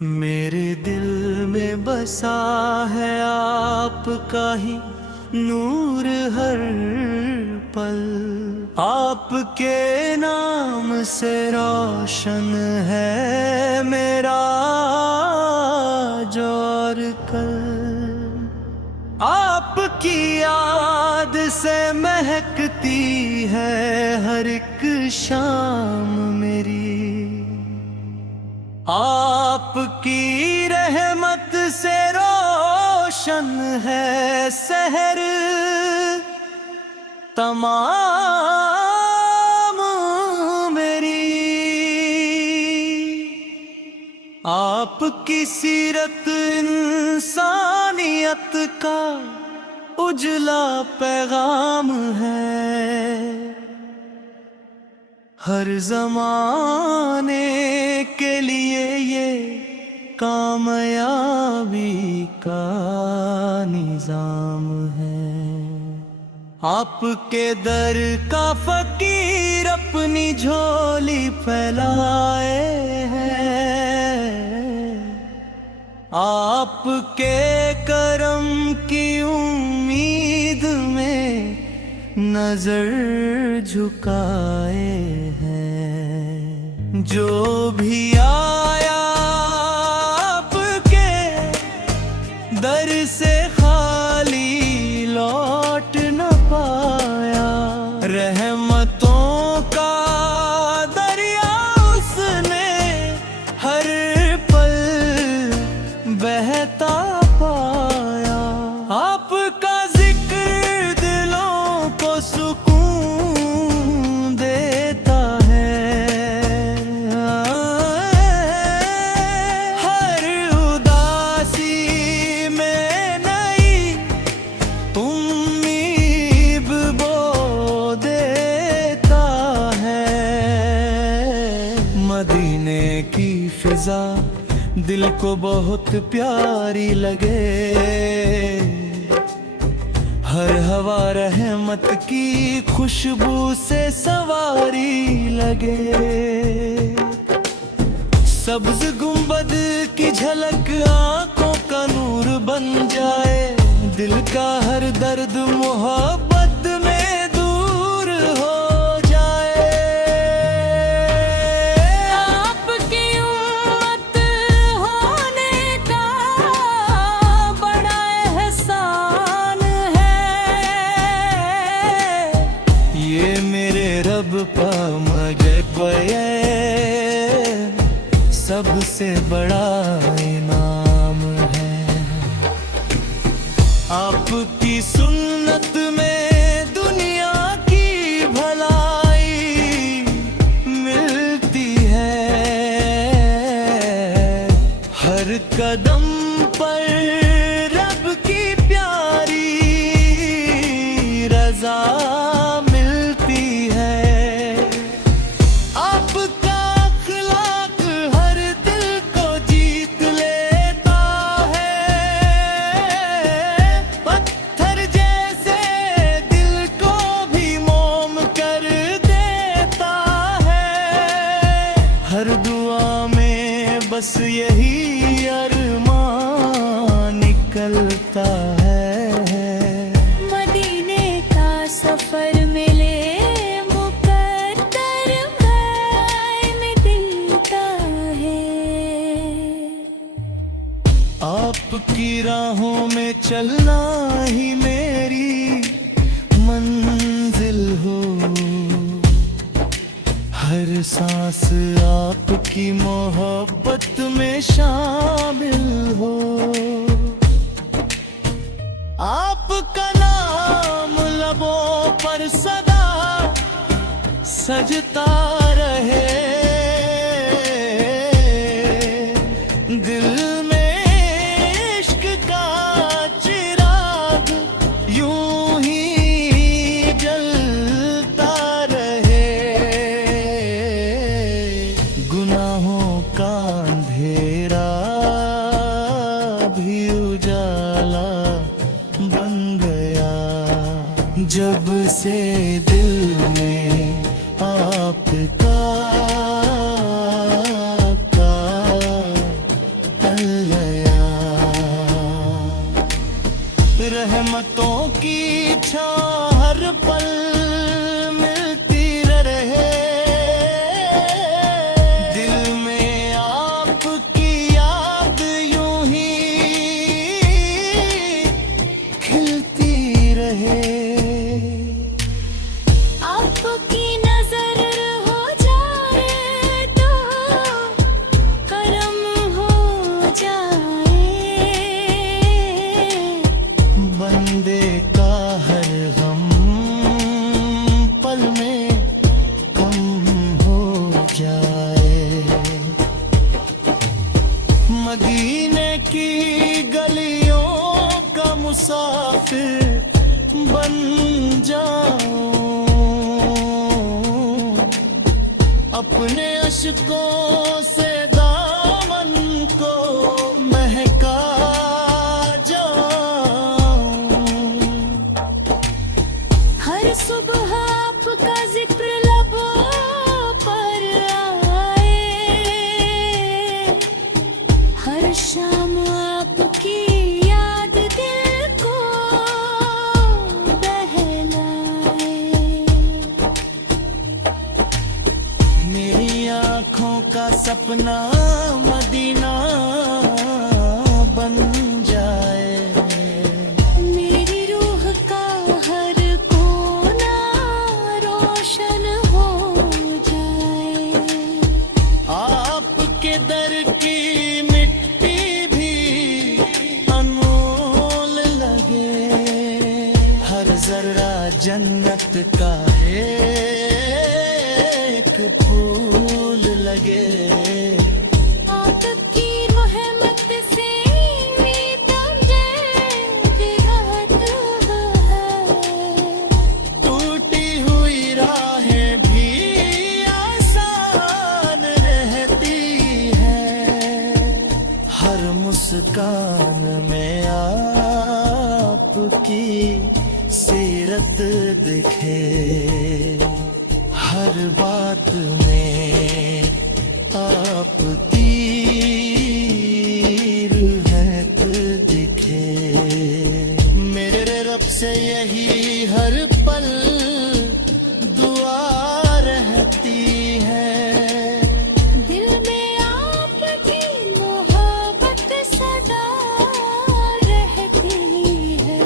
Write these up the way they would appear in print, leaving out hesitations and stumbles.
मेरे दिल में बसा है आपका ही नूर हर पल। आपके नाम से रोशन है मेरा आज और कल। आपकी याद से महकती है हर एक शाम मेरी। आपकी रहमत से रोशन है शहर तमाम मेरी। आपकी सीरत इंसानियत का उजला पैगाम है। हर जमाने के लिए ये कामयाबी का निजाम है। आपके दर का फकीर अपनी झोली फैलाए है। आपके करम की उम्मीद में नजर झुकाए हैं। जो भी आया आपके दर से खाली लौट न पाया। रहमतों का दरिया उसने हर पल बहता पाया। आपका जिक्र दिलों को सुकून देता है। हर उदासी में नई उम्मीद बो देता है। मदीने की फिजा दिल को बहुत प्यारी लगे। हर हवा रहमत की खुशबू से सवारी लगे। सब्ज गुंबद की झलक आंखों का नूर बन जाए। दिल का हर दर्द मोहब्बत में दूर हो जाए। आपकी उम्मत होने का बड़ा एहसान है। ये मेरे रब का मजबे सबसे बड़ा इनाम है। आपकी सुन्नत में दुनिया की भलाई मिलती है। हर कदम पर रब की प्यारी रजा मिलती है। आपका अखलाक हर दिल को जीत लेता है। पत्थर जैसे दिल को भी मोम कर देता है। हर दुआ में बस यही अरमान निकलता है। मदीने का सफर मिले मुकद्दर में दिलता है। आपकी राहों में चलना ही मेरी मंजिल हो। हर सांस आपकी मोहब्बत में शामिल हो। आपका नाम लबों पर सदा सजता रहे। दिल में इश्क का चिराग यूं ही जलता रहे। गुनाहों का अंधेरा भी उजाला बन गया। जब से दिल में आपका रहमतों की छां हर पल मिलती रहे। दिल में आपकी याद यूं ही खिलती रहे। आपकी नजर हो जाए तो करम हो जाए। बंदे का हर गम पल में कम हो जाए। मदीने की गलियों का मुसाफिर बन जाऊं। अपने अश्कों से दामन को महका जाऊं। हर सुबह आपका जिक्र लबों पर आए। हर शाम आपकी याद दिल को बहलाए। मेरी आँखों का सपना मदीना बन जाए। मेरी रूह का हर कोना रोशन हो जाए। आपके दर की मिट्टी भी अनमोल लगे। हर जर्रा जन्नत का एक फूल लगे। आपकी रहमत से राहत है। टूटी हुई राहें भी आसान रहती है। हर मुस्कान में आपकी सीरत दिखे। हर बात में आपकी रहमत दिखे। मेरे रब से यही हर पल दुआ रहती है। दिल में आपकी मोहब्बत सदा रहती है।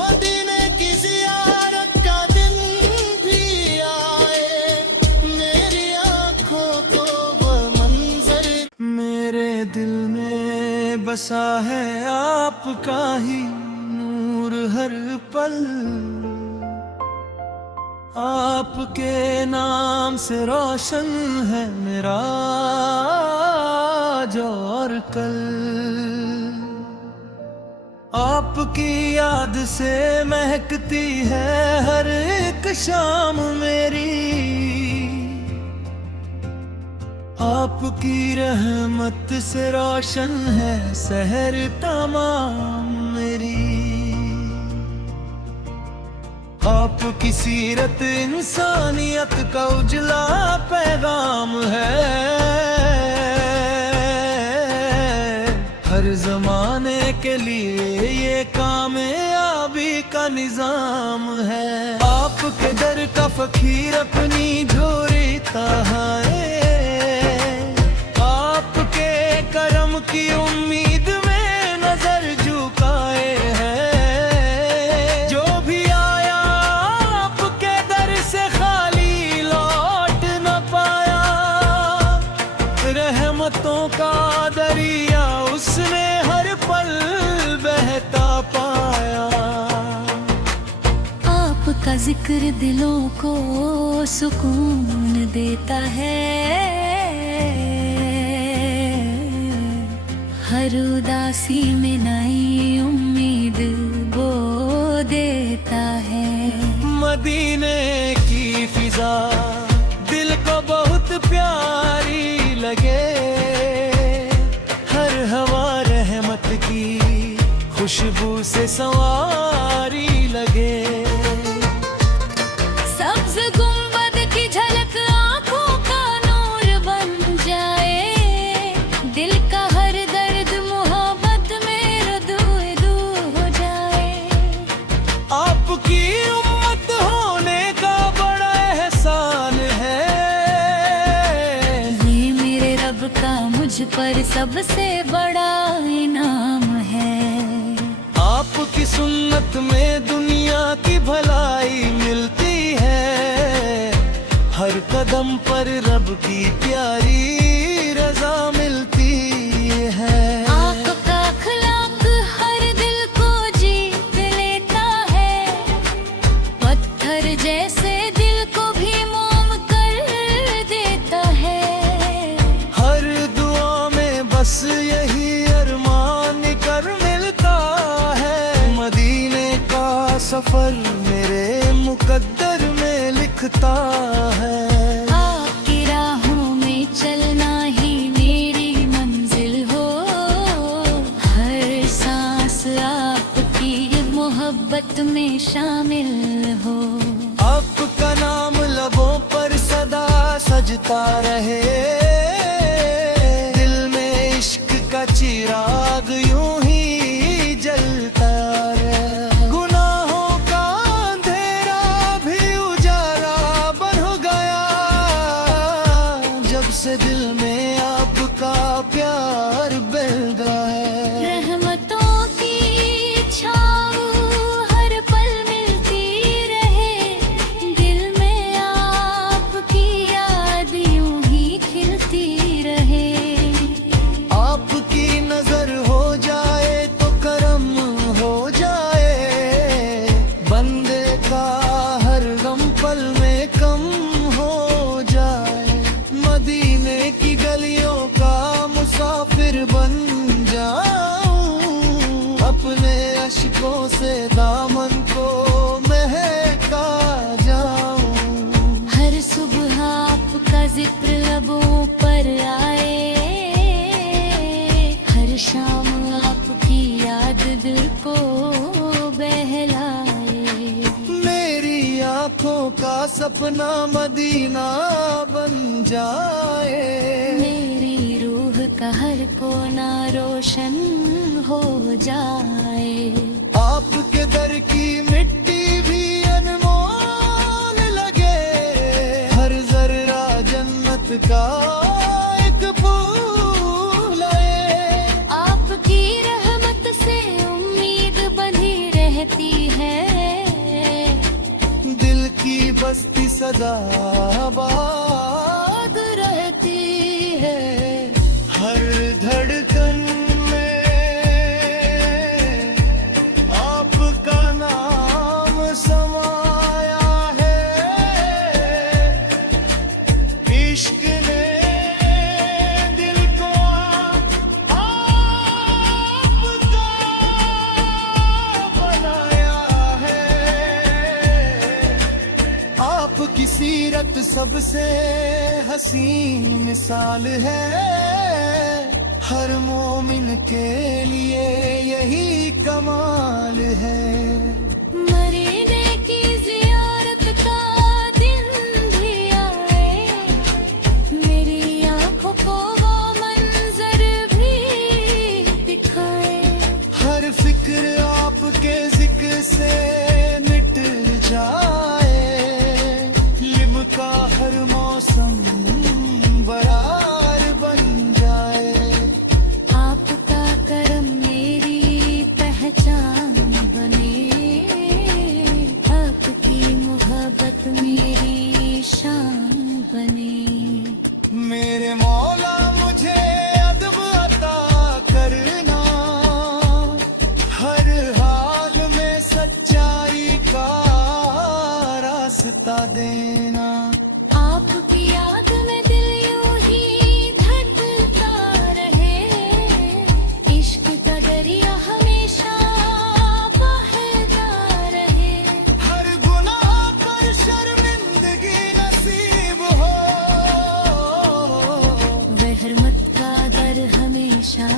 मदीने की ज़ियारत का दिन भी आए। मेरी आँखों को वो मंजर। मेरे दिल में बसा है आपका ही नूर हर पल। आपके नाम से रोशन है मेरा आज और कल। आपकी याद से महकती है हर एक शाम मेरी। आपकी रहमत से रोशन है शहर तमाम मेरी। आपकी सीरत इंसानियत का उजला पैगाम है। हर जमाने के लिए ये कामयाबी का निजाम है। आपके दर का फकीर अपनी झोरी तहाए। आपके करम की उम्मीद में नजर झुकाए हैं। जो भी आया आपके दर से खाली लौट न पाया। रहमतों का दरिया उसने हर पल बहता पाया। आपका जिक्र दिलों को सुकून देता है। हर उदासी में नई उम्मीद बो देता है। मदीने की फिजा दिल को बहुत प्यारी लगे। हर हवा रहमत की खुशबू से संवारी लगे। सब्ज गुंबद की झलक आंखों का नूर बन जाए। दिल का हर दर्द मोहब्बत में रुदू हो जाए। का मुझ पर सबसे बड़ा इनाम है। आपकी सुन्नत में दुनिया की भलाई मिलती है, हर कदम पर रब की प्यारी रजा मिलती है। आपका अखलाक हर दिल को जीत लेता है, पत्थर जैसे दिल को भी मोम कर देता है। हर दुआ में बस यही अरमान कर मिलता है, मदीने का सफर मेरे मुकद्दर में लिखता है। आपकी राहों में चलना ही मेरी मंजिल हो, हर सांस आपकी मोहब्बत में शामिल हो। आपका नाम लबों पर सदा सजता रहे, दिल में इश्क का चिराग यूं ही जलता रहे। गुनाहों का अंधेरा भी उजाला बन हो गया, जब से दिल में आपका प्यार बह गया। रहमतों की छाँव हर पल मिलती रहे, दिल में आपकी याद यूं ही खिलती रहे। आपकी नजर हो जाए तो करम हो जाए, बंदे का हर गम पल में कम हो जाए। मदीने की गलियों का मुसाफिर बन जाऊं, अपने अश्कों से दामन को महका जाऊं। हर सुबह आपका जिक्र लबों पर आए, हर शाम आपकी याद दिल को बहलाए। मेरी आंखों का सपना मदीना बन जाए, मेरी रूह का हर कोना रोशन हो जाए। आपके दर की मिट्टी भी अनमोल लगे, हर जर्रा जन्नत का एक फूल है। आपकी रहमत से उम्मीद बंधी रहती है, दिल की बस्ती सदा आबाद रहती है। हर धड़कन में आपका नाम समाया है, इश्क ने दिल को आपका बनाया है। आपकी सीरत सबसे हसीन मिसाल है, हर मोमिन के लिए यही कमाल है। मरीने की जियारत का दिन भी आए, मेरी आंखों को वो मंजर भी दिखाए। हर फिक्र आपके जिक्र से मिट जाए, लिमका हर मौसम बरार बन जाए। आपका करम मेरी पहचान बने, आपकी मोहब्बत मेरी शान बने। मेरे मौला मुझे अदब अता करना, हर हाल में सच्चाई का रास्ता देना। आपकी याद में दिल यूं ही धड़कता रहे, इश्क का दरिया हमेशा बहता रहे। हर गुनाह पर शर्मिंदगी नसीब हो, रहमत का दर हमेशा